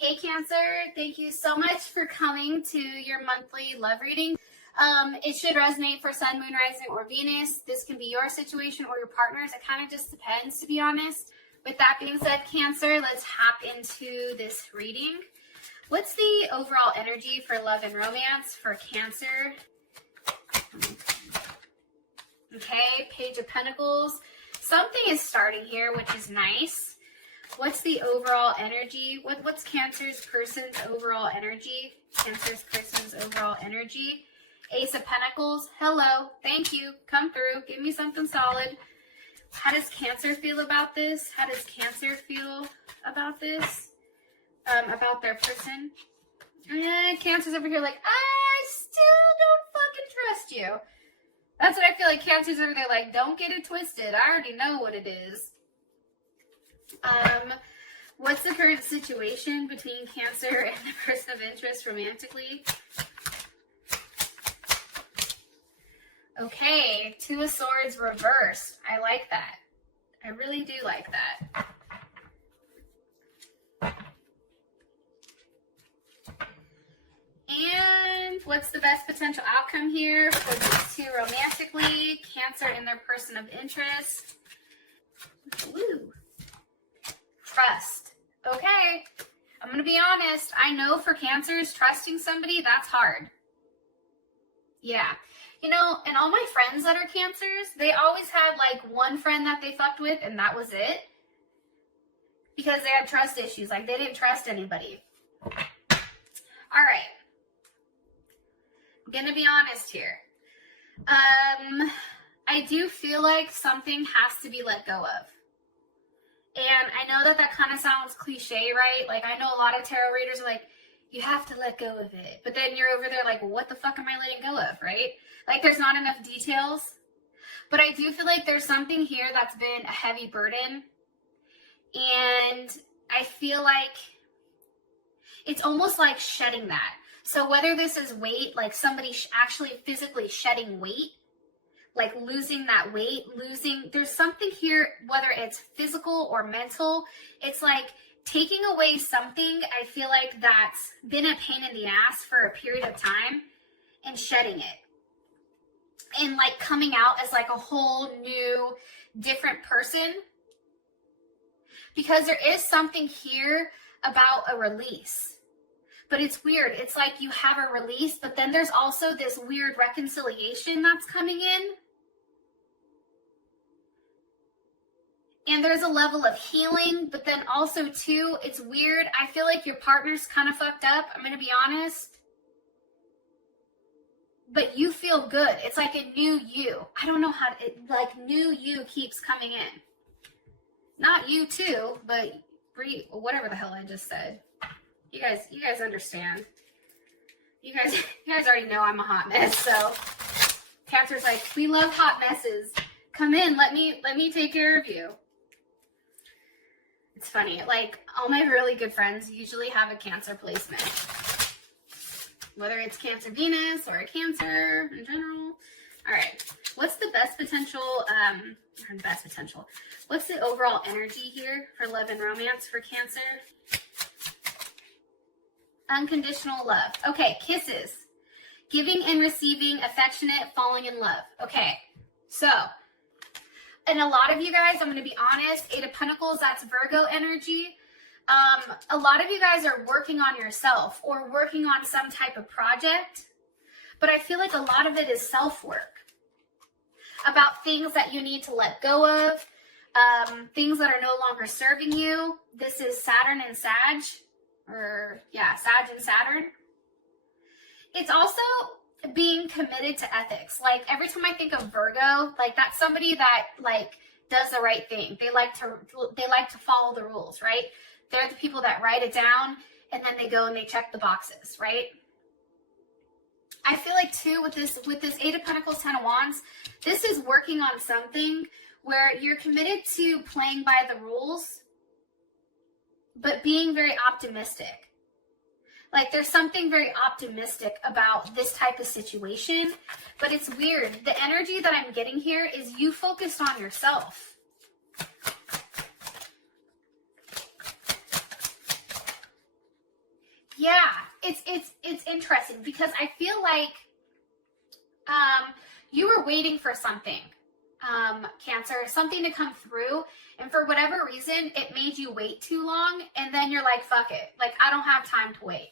Hey Cancer, thank you so much for coming to your monthly love reading. It should resonate for Sun, Moon, Rising, or Venus. This can be your situation or your partner's. It kind of just depends, to be honest. With that being said, Cancer, let's hop into this reading. What's the overall energy for love and romance for Cancer? Okay, Page of Pentacles. Something is starting here, which is nice. What's the overall energy? What's Cancer's person's overall energy? Cancer's person's overall energy. Ace of Pentacles. Hello. Thank you. Come through. Give me something solid. How does Cancer feel about this? How does Cancer feel about this? About their person? Cancer's over here like, I still don't fucking trust you. That's what I feel like. Cancer's over there like, don't get it twisted. I already know what it is. What's the current situation between Cancer and the person of interest romantically? Okay, Two of Swords reversed. I like that. I really do like that. And what's the best potential outcome here for these two romantically? Cancer and their person of interest. Woo. Trust. Okay, I'm going to be honest. I know for Cancers, trusting somebody, that's hard. Yeah. You know, and all my friends that are Cancers, they always had like one friend that they fucked with and that was it. Because they had trust issues. Like they didn't trust anybody. All right. I'm going to be honest here. I do feel like something has to be let go of. And I know that that kind of sounds cliche, right? Like, I know a lot of tarot readers are like, you have to let go of it. But then you're over there like, well, what the fuck am I letting go of, right? Like, there's not enough details. But I do feel like there's something here that's been a heavy burden. And I feel like it's almost like shedding that. So whether this is weight, like somebody actually physically shedding weight, like losing that weight, there's something here, whether it's physical or mental, it's like taking away something I feel like that's been a pain in the ass for a period of time and shedding it. And like coming out as like a whole new, different person. Because there is something here about a release. But it's weird. It's like you have a release, but then there's also this weird reconciliation that's coming in. And there's a level of healing, but then also too, it's weird. I feel like your partner's kind of fucked up. I'm going to be honest. But you feel good. It's like a new you. I don't know how to, like new you keeps coming in. Not you too, but whatever the hell I just said. You guys understand. You guys already know I'm a hot mess, so Cancer's like, we love hot messes. Come in, let me take care of you. It's funny, like all my really good friends usually have a Cancer placement. Whether it's Cancer Venus or a Cancer in general. All right, what's the best potential, what's the overall energy here for love and romance for Cancer? Unconditional love. Okay, kisses. Giving and receiving, affectionate, falling in love. Okay, so, and a lot of you guys, I'm going to be honest, Eight of Pentacles, that's Virgo energy. A lot of you guys are working on yourself or working on some type of project, but I feel like a lot of it is self-work. About things that you need to let go of, things that are no longer serving you. This is Saturn and Sag. Sag and Saturn. It's also being committed to ethics. Like every time I think of Virgo, like that's somebody that like does the right thing. They like to follow the rules, right? They're the people that write it down and then they go and they check the boxes, right? I feel like too with this Eight of Pentacles, Ten of Wands, this is working on something where you're committed to playing by the rules, but being very optimistic. Like there's something very optimistic about this type of situation, but it's weird. The energy that I'm getting here is you focused on yourself. yeah, it's interesting because I feel like you were waiting for something, Cancer, something to come through, and for whatever reason, it made you wait too long, and then you're like, fuck it. Like, I don't have time to wait.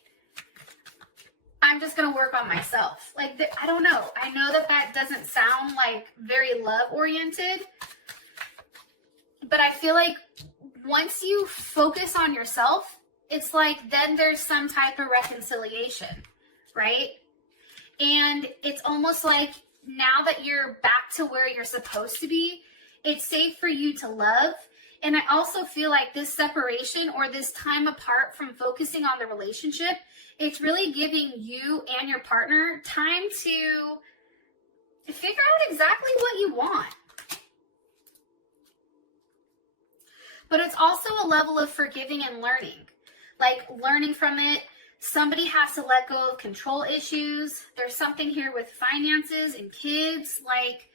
I'm just going to work on myself. Like, I don't know. I know that that doesn't sound like very love-oriented, but I feel like once you focus on yourself, it's like then there's some type of reconciliation, right? And it's almost like now that you're back to where you're supposed to be, it's safe for you to love. And I also feel like this separation or this time apart from focusing on the relationship, it's really giving you and your partner time to figure out exactly what you want. But it's also a level of forgiving and learning. Like learning from it. Somebody has to let go of control issues. There's something here with finances and kids. Like,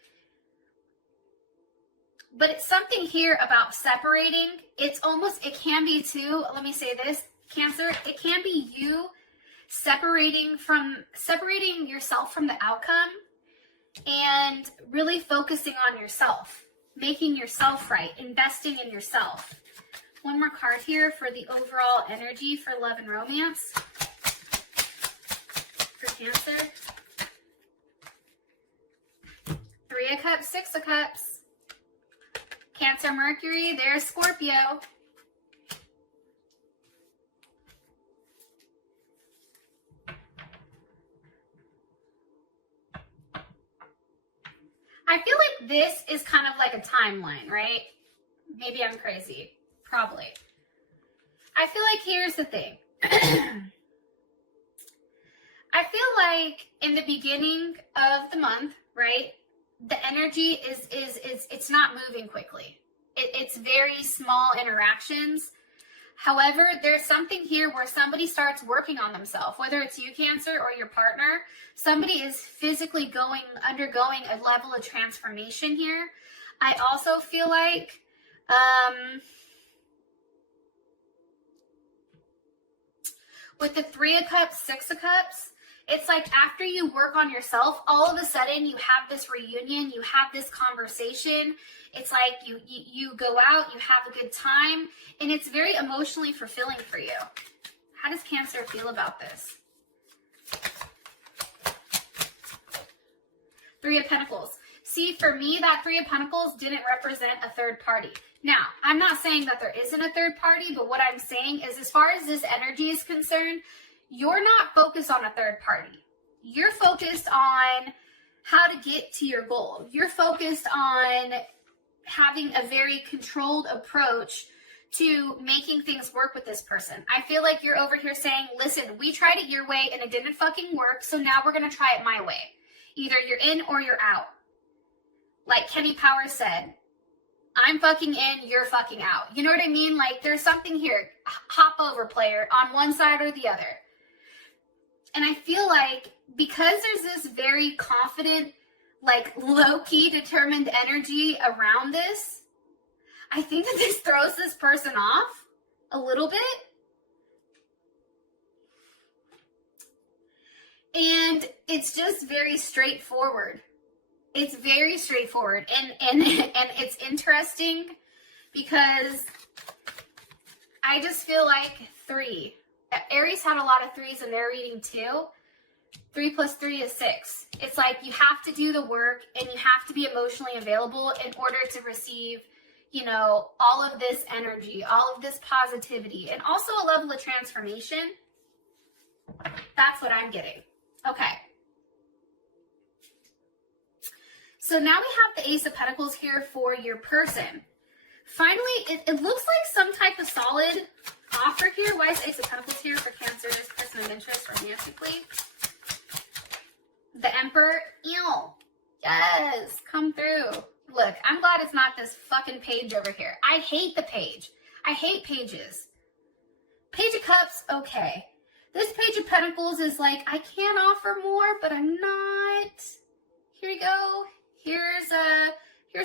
but it's something here about separating. It's almost, it can be too, let me say this, Cancer, it can be you separating yourself from the outcome and really focusing on yourself, making yourself right, investing in yourself. One more card here for the overall energy for love and romance for Cancer. 3 of Cups, 6 of Cups. Cancer, Mercury, there's Scorpio. I feel like this is kind of like a timeline, right? Maybe I'm crazy. Probably. I feel like here's the thing. I feel like in the beginning of the month, right? The energy is it's not moving quickly. It's very small interactions. However, there's something here where somebody starts working on themselves, whether it's you, Cancer, or your partner. Somebody is physically undergoing a level of transformation here. I also feel like with the 3 of Cups, 6 of Cups, it's like after you work on yourself, all of a sudden you have this reunion, you have this conversation. It's like you go out, you have a good time, and it's very emotionally fulfilling for you. How does Cancer feel about this? 3 of Pentacles. See, for me, that 3 of Pentacles didn't represent a third party. Now, I'm not saying that there isn't a third party, but what I'm saying is as far as this energy is concerned, you're not focused on a third party. You're focused on how to get to your goal. You're focused on having a very controlled approach to making things work with this person. I feel like you're over here saying, listen, we tried it your way and it didn't fucking work, so now we're going to try it my way. Either you're in or you're out. Like Kenny Powers said, I'm fucking in, you're fucking out. You know what I mean? Like there's something here, hop over player on one side or the other. And I feel like because there's this very confident, like low-key determined energy around this, I think that this throws this person off a little bit. And it's just very straightforward. It's very straightforward. And it's interesting because I just feel like 3. Aries had a lot of 3s in their reading too. 3 plus 3 is 6. It's like you have to do the work and you have to be emotionally available in order to receive, you know, all of this energy, all of this positivity, and also a level of transformation. That's what I'm getting. Okay. So now we have the Ace of Pentacles here for your person. Finally, it looks like some type of solid offer here. Why is Ace of Pentacles here for Cancer's person of interest romantically? The Emperor. Ew. Yes, come through. Look, I'm glad it's not this fucking page over here. I hate the page. I hate pages. Page of Cups, okay. This Page of Pentacles is like, I can offer more, but I'm not. Here you go. Here's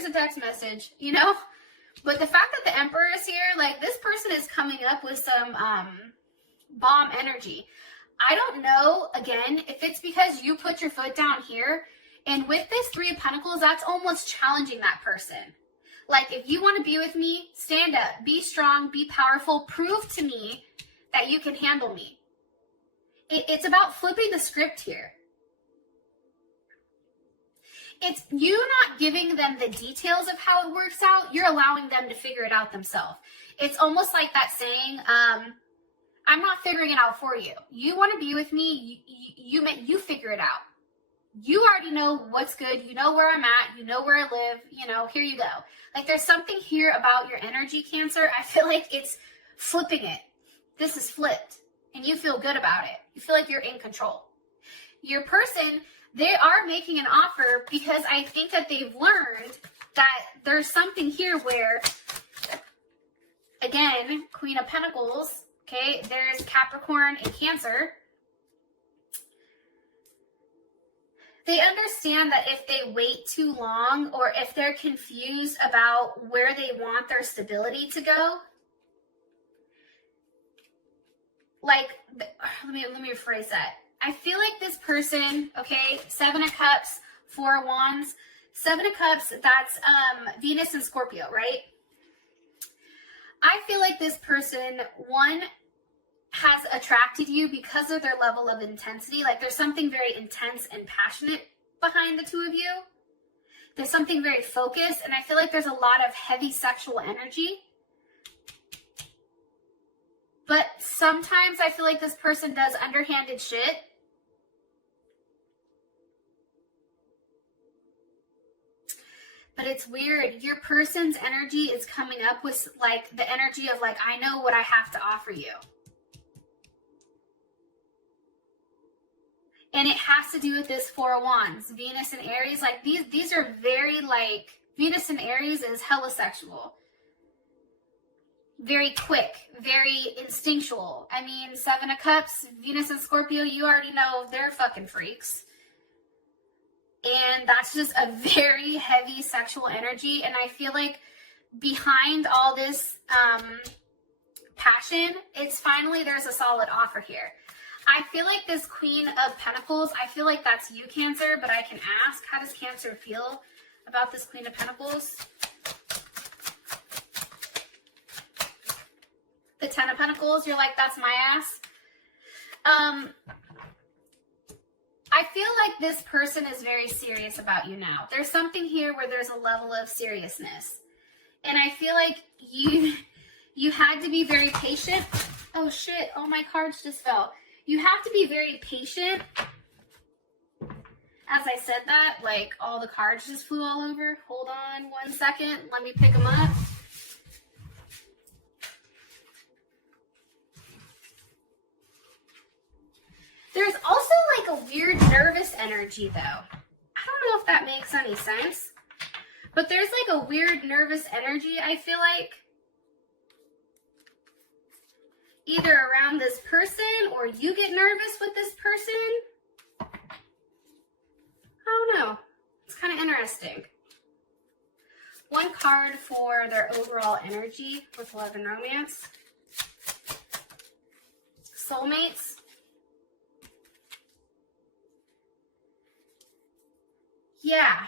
a text message, you know? But the fact that the Emperor is here, like this person is coming up with some bomb energy. I don't know, again, if it's because you put your foot down here, and with this Three of Pentacles, that's almost challenging that person. Like, if you want to be with me, stand up, be strong, be powerful, prove to me that you can handle me. It's about flipping the script here. It's you not giving them the details of how it works out. You're allowing them to figure it out themselves. It's almost like that saying, I'm not figuring it out for you. You want to be with me, you figure it out. You already know what's good. You know where I'm at. You know where I live. You know, here you go. Like, there's something here about your energy, Cancer. I feel like it's flipping it. This is flipped. And you feel good about it. You feel like you're in control. Your person, they are making an offer because I think that they've learned that there's something here where, again, Queen of Pentacles, okay, there's Capricorn and Cancer. They understand that if they wait too long or if they're confused about where they want their stability to go, like, let me rephrase that. I feel like this person, okay, Seven of Cups, Four of Wands, Seven of Cups, that's Venus and Scorpio, right? I feel like this person, one, has attracted you because of their level of intensity. Like, there's something very intense and passionate behind the two of you. There's something very focused, and I feel like there's a lot of heavy sexual energy. But sometimes I feel like this person does underhanded shit. But it's weird. Your person's energy is coming up with, like, the energy of, like, I know what I have to offer you. And it has to do with this Four of Wands, Venus and Aries. Like, these are very, like, Venus and Aries is hella sexual. Very quick, very instinctual. I mean, Seven of Cups, Venus and Scorpio, you already know they're fucking freaks. And that's just a very heavy sexual energy. And I feel like behind all this passion, it's finally there's a solid offer here. I feel like this Queen of Pentacles, I feel like that's you, Cancer, but I can ask, how does Cancer feel about this Queen of Pentacles? The Ten of Pentacles, you're like, that's my ass. I feel like this person is very serious about you now. There's something here where there's a level of seriousness. And I feel like you had to be very patient. Oh shit, all my cards just fell. You have to be very patient. As I said that, like, all the cards just flew all over. Hold on 1 second. Let me pick them up. There's also, like, a weird nervous energy, though. I don't know if that makes any sense. But there's, like, a weird nervous energy, I feel like. Either around this person or you get nervous with this person. I don't know. It's kind of interesting. One card for their overall energy with love and romance. Soulmates. Yeah.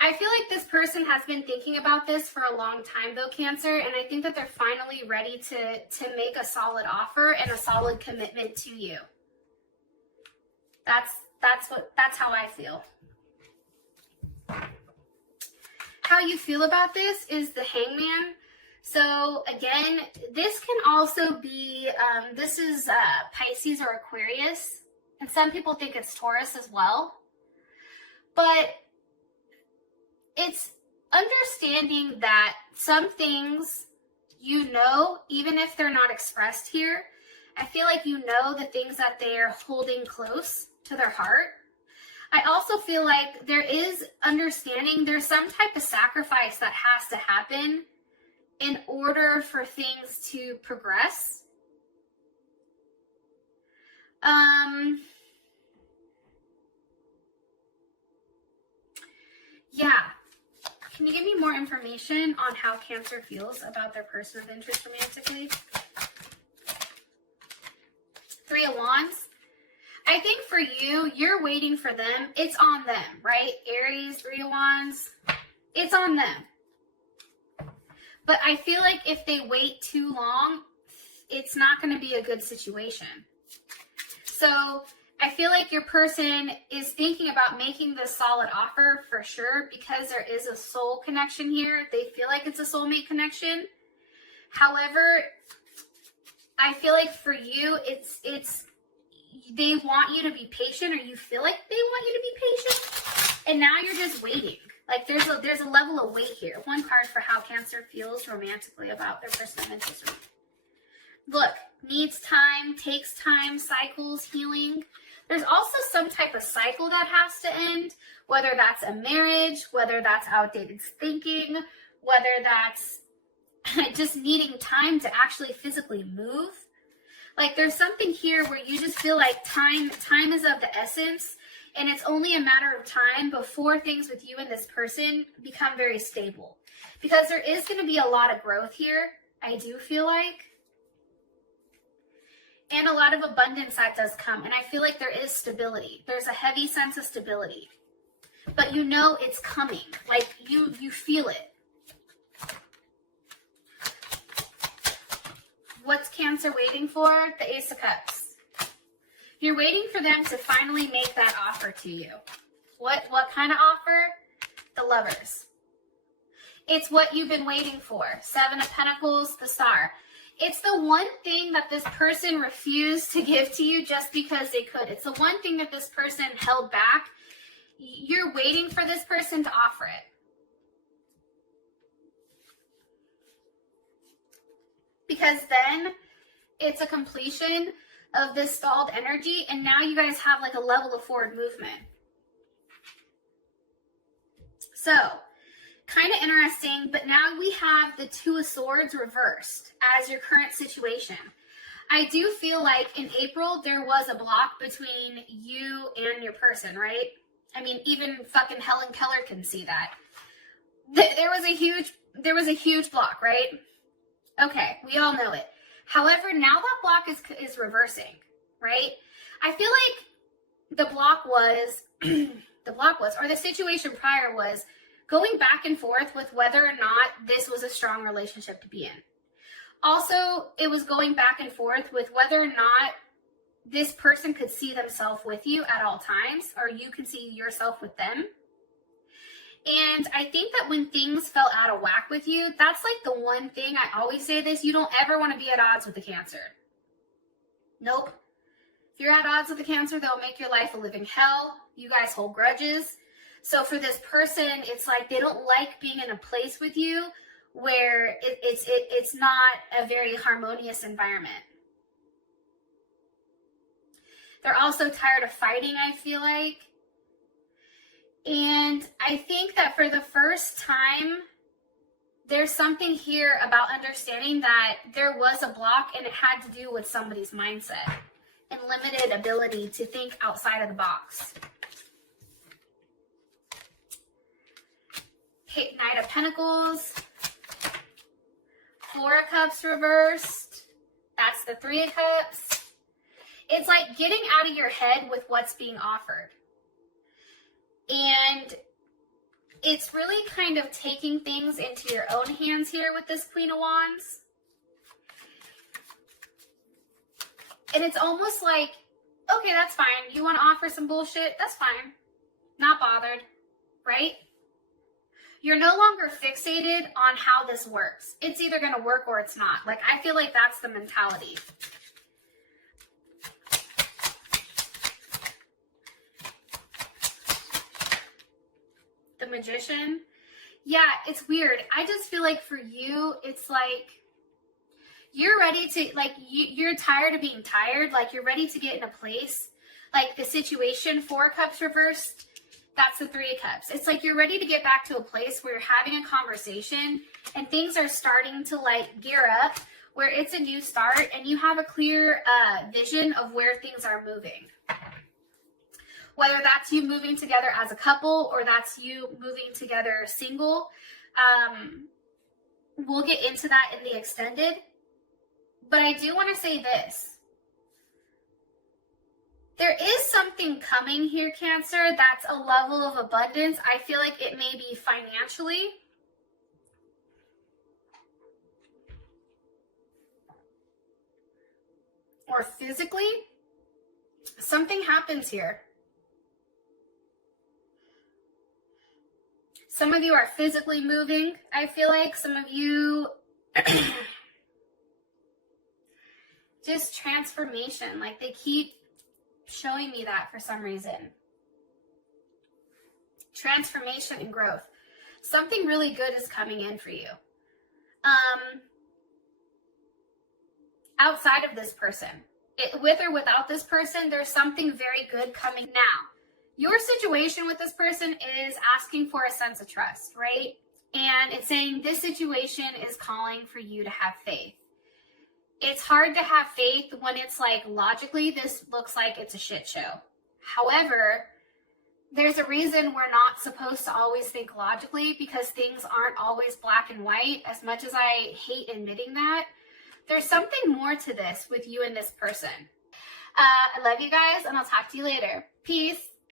I feel like this person has been thinking about this for a long time, though, Cancer, and I think that they're finally ready to make a solid offer and a solid commitment to you. That's how I feel. How you feel about this is the Hangman. So again, this can also be this is Pisces or Aquarius, and some people think it's Taurus as well. But it's understanding that some things you know, even if they're not expressed here, I feel like you know the things that they're holding close to their heart. I also feel like there is understanding there's some type of sacrifice that has to happen in order for things to progress. Yeah. Can you give me more information on how Cancer feels about their person of interest romantically? of Wands. I think for you, you're waiting for them. It's on them, right? Aries, 3 of Wands. It's on them. But I feel like if they wait too long, it's not going to be a good situation. So I feel like your person is thinking about making this solid offer for sure, because there is a soul connection here. They feel like it's a soulmate connection. However, I feel like for you, it's they want you to be patient, or you feel like they want you to be patient, and now you're just waiting. Like there's a level of wait here. One card for how Cancer feels romantically about their personal mental state. Look, needs time, takes time, cycles, healing. There's also some type of cycle that has to end, whether that's a marriage, whether that's outdated thinking, whether that's just needing time to actually physically move. Like there's something here where you just feel like time is of the essence, and it's only a matter of time before things with you and this person become very stable. Because there is going to be a lot of growth here, I do feel like. And a lot of abundance that does come. And I feel like there is stability. There's a heavy sense of stability. But you know it's coming. Like you feel it. What's Cancer waiting for? The Ace of Cups. You're waiting for them to finally make that offer to you. What kind of offer? The Lovers. It's what you've been waiting for. 7 of Pentacles, the Star. It's the one thing that this person refused to give to you just because they could. It's the one thing that this person held back. You're waiting for this person to offer it. Because then it's a completion of this stalled energy, and now you guys have like a level of forward movement. So, kind of interesting, but now we have the 2 of Swords reversed as your current situation. I do feel like in April there was a block between you and your person, right? I mean, even fucking Helen Keller can see that. There was a huge block, right? Okay, we all know it. However, now that block is reversing, right? I feel like the block was, or the situation prior was going back and forth with whether or not this was a strong relationship to be in. Also, it was going back and forth with whether or not this person could see themselves with you at all times, or you can see yourself with them. And I think that when things fell out of whack with you, that's like the one thing, I always say this, you don't ever want to be at odds with the Cancer. Nope. If you're at odds with the Cancer, they'll make your life a living hell. You guys hold grudges. So for this person, it's like they don't like being in a place with you where it's not a very harmonious environment. They're also tired of fighting, I feel like. And I think that for the first time, there's something here about understanding that there was a block, and it had to do with somebody's mindset and limited ability to think outside of the box. Knight of Pentacles, 4 of Cups reversed. That's the 3 of Cups. It's like getting out of your head with what's being offered. And it's really kind of taking things into your own hands here with this Queen of Wands. And it's almost like, okay, that's fine. You want to offer some bullshit? That's fine. Not bothered, right? You're no longer fixated on how this works. It's either going to work or it's not. Like, I feel like that's the mentality. The Magician. Yeah, it's weird. I just feel like for you, it's like you're ready to, like, you're tired of being tired. Like, you're ready to get in a place. Like, the situation, 4 Cups reversed, that's the 3 of Cups. It's like you're ready to get back to a place where you're having a conversation and things are starting to, like, gear up, where it's a new start and you have a clear vision of where things are moving. Whether that's you moving together as a couple or that's you moving together single. We'll get into that in the extended. But I do want to say this. There is something coming here, Cancer, that's a level of abundance. I feel like it may be financially. Or physically. Something happens here. Some of you are physically moving, I feel like. Some of you... just transformation. Like, they keep showing me that for some reason. Transformation and growth. Something really good is coming in for you. Outside of this person. With or without this person, there's something very good coming now. Your situation with this person is asking for a sense of trust, right? And it's saying this situation is calling for you to have faith. It's hard to have faith when it's like, logically, this looks like it's a shit show. However, there's a reason we're not supposed to always think logically, because things aren't always black and white. As much as I hate admitting that, there's something more to this with you and this person. I love you guys, and I'll talk to you later. Peace.